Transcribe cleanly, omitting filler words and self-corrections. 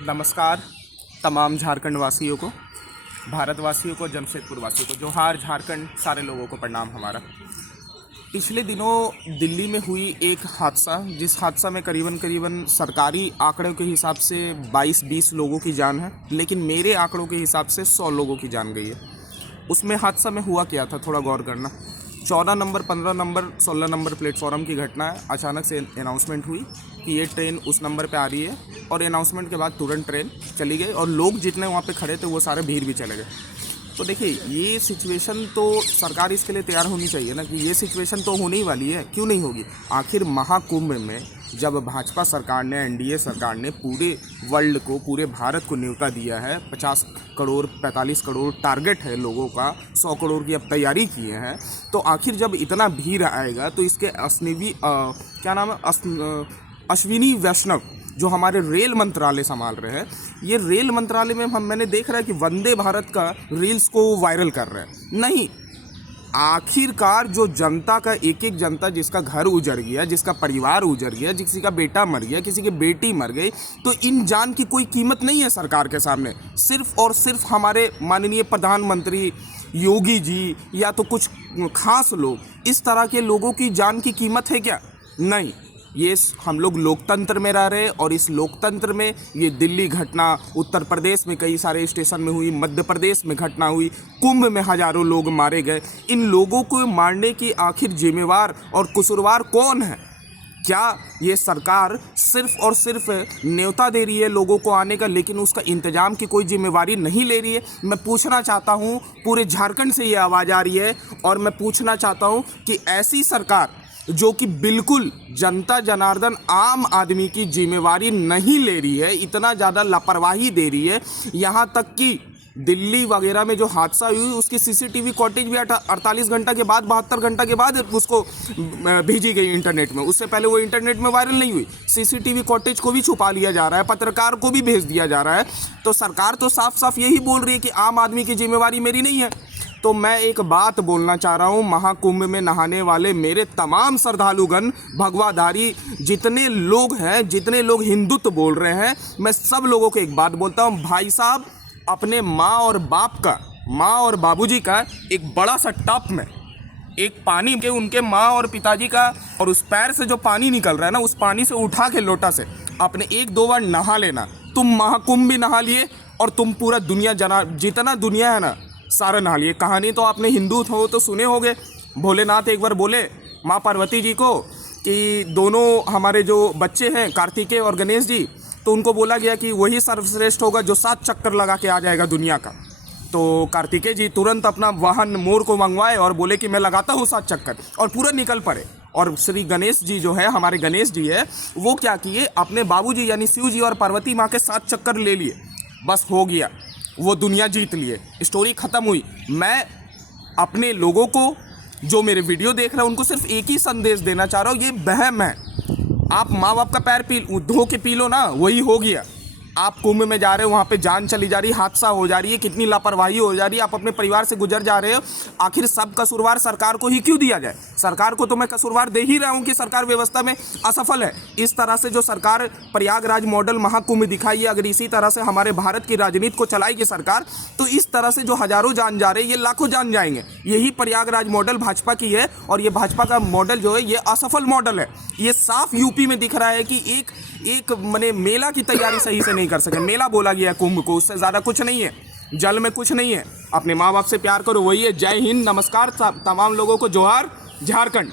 नमस्कार तमाम झारखंड वासियों को, भारतवासियों को, जमशेदपुर वासियों को, जोहार झारखंड, सारे लोगों को प्रणाम हमारा। पिछले दिनों दिल्ली में हुई एक हादसा, जिस हादसा में करीबन सरकारी आंकड़ों के हिसाब से 22-20 लोगों की जान है, लेकिन मेरे आंकड़ों के हिसाब से 100 लोगों की जान गई है। उसमें हादसा में हुआ क्या था, थोड़ा गौर करना। 14 नंबर, 15 नंबर, 16 नंबर प्लेटफॉर्म की घटना है। अचानक से अनाउंसमेंट हुई कि ये ट्रेन उस नंबर पे आ रही है, और अनाउंसमेंट के बाद तुरंत ट्रेन चली गई और लोग जितने वहाँ पे खड़े थे वो सारे भीड़ भी चले गए। तो देखिए, ये सिचुएशन तो सरकार इसके लिए तैयार होनी चाहिए ना, कि ये सिचुएशन तो होने ही वाली है, क्यों नहीं होगी। आखिर महाकुंभ में जब भाजपा सरकार ने, एनडीए सरकार ने पूरे वर्ल्ड को, पूरे भारत को न्योता दिया है, 50 करोड़ 45 करोड़ टारगेट है लोगों का, 100 करोड़ की अब तैयारी किए हैं, तो आखिर जब इतना भीड़ आएगा तो इसके अश्विनी वैष्णव जो हमारे रेल मंत्रालय संभाल रहे हैं, ये रेल मंत्रालय में मैंने देख रहा है कि वंदे भारत का रील्स को वायरल कर रहे हैं। नहीं, आखिरकार जो जनता का एक जनता जिसका घर उजड़ गया, जिसका परिवार उजड़ गया, किसी का बेटा मर गया, किसी की बेटी मर गई, तो इन जान की कोई कीमत नहीं है सरकार के सामने। सिर्फ और सिर्फ हमारे माननीय प्रधानमंत्री योगी जी या तो कुछ खास लोग, इस तरह के लोगों की जान की कीमत है क्या? नहीं। ये हम लोग लोकतंत्र में रह रहे हैं, और इस लोकतंत्र में ये दिल्ली घटना, उत्तर प्रदेश में कई सारे स्टेशन में हुई, मध्य प्रदेश में घटना हुई, कुंभ में हजारों लोग मारे गए। इन लोगों को मारने की आखिर जिम्मेवार और कसूरवार कौन है? क्या ये सरकार सिर्फ और सिर्फ न्योता दे रही है लोगों को आने का, लेकिन उसका इंतजाम की कोई जिम्मेवारी नहीं ले रही है? मैं पूछना चाहता हूँ, पूरे झारखंड से ये आवाज़ आ रही है, और मैं पूछना चाहता हूँ कि ऐसी सरकार जो कि बिल्कुल जनता जनार्दन आम आदमी की जिम्मेवारी नहीं ले रही है, इतना ज़्यादा लापरवाही दे रही है, यहाँ तक कि दिल्ली वगैरह में जो हादसा हुई उसकी सीसीटीवी फुटेज भी 48 घंटा के बाद, 72 घंटा के बाद उसको भेजी गई इंटरनेट में। उससे पहले वो इंटरनेट में वायरल नहीं हुई। सीसीटीवी फुटेज को भी छुपा लिया जा रहा है, पत्रकार को भी भेज दिया जा रहा है। तो सरकार तो साफ साफ यही बोल रही है कि आम आदमी की जिम्मेवारी मेरी नहीं है। तो मैं एक बात बोलना चाह रहा हूँ, महाकुंभ में नहाने वाले मेरे तमाम श्रद्धालुगण, भगवाधारी जितने लोग हैं, जितने लोग हिंदुत्व बोल रहे हैं, मैं सब लोगों को एक बात बोलता हूँ, भाई साहब, अपने माँ और बाबूजी का एक बड़ा सा टब में एक पानी के, उनके माँ और पिताजी का, और उस पैर से जो पानी निकल रहा है ना, उस पानी से उठा के लोटा से अपने 1-2 बार नहा लेना। तुम महाकुंभ भी नहा लिए, और तुम पूरा दुनिया जितना दुनिया है ना, सारा नहा लिए। कहानी तो आपने हिंदू हो तो सुने होंगे, भोलेनाथ एक बार बोले माँ पार्वती जी को कि दोनों हमारे जो बच्चे हैं, कार्तिकेय और गणेश जी, तो उनको बोला गया कि वही सर्वश्रेष्ठ होगा जो 7 चक्कर लगा के आ जाएगा दुनिया का। तो कार्तिकेय जी तुरंत अपना वाहन मोर को मंगवाए और बोले कि मैं लगाता हूँ 7 चक्कर, और पूरा निकल पड़े। और श्री गणेश जी जो है, हमारे गणेश जी है, वो क्या किए, अपने बाबूजी यानी शिव जी और पार्वती माँ के 7 चक्कर ले लिए, बस हो गया, वो दुनिया जीत लिए, स्टोरी ख़त्म हुई। मैं अपने लोगों को, जो मेरे वीडियो देख रहे हैं, उनको सिर्फ एक ही संदेश देना चाह रहा हूँ, ये वहम है। आप माँ बाप का पैर धो के पी लो ना, वही हो गया। आप कुंभ में जा रहे हो, वहाँ पे जान चली जा रही, हादसा हो जा रही है, कितनी लापरवाही हो जा रही है, आप अपने परिवार से गुजर जा रहे हो। आखिर सब कसूरवार सरकार को ही क्यों दिया जाए? सरकार को तो मैं कसूरवार दे ही रहा हूँ कि सरकार व्यवस्था में असफल है। इस तरह से जो सरकार प्रयागराज मॉडल महाकुंभ दिखाई है, अगर इसी तरह से हमारे भारत की राजनीति को चलाएगी सरकार, तो इस तरह से जो हजारों जान जा रहे हैं, ये लाखों जान जाएंगे। यही प्रयागराज मॉडल भाजपा की है, और ये भाजपा का मॉडल जो है, ये असफल मॉडल है। ये साफ यूपी में दिख रहा है कि एक माने मेला की तैयारी सही से नहीं कर सके। मेला बोला गया कुंभ को, उससे ज़्यादा कुछ नहीं है, जल में कुछ नहीं है। अपने माँ बाप से प्यार करो, वही है। जय हिंद, नमस्कार तमाम लोगों को, जोहार झारखंड।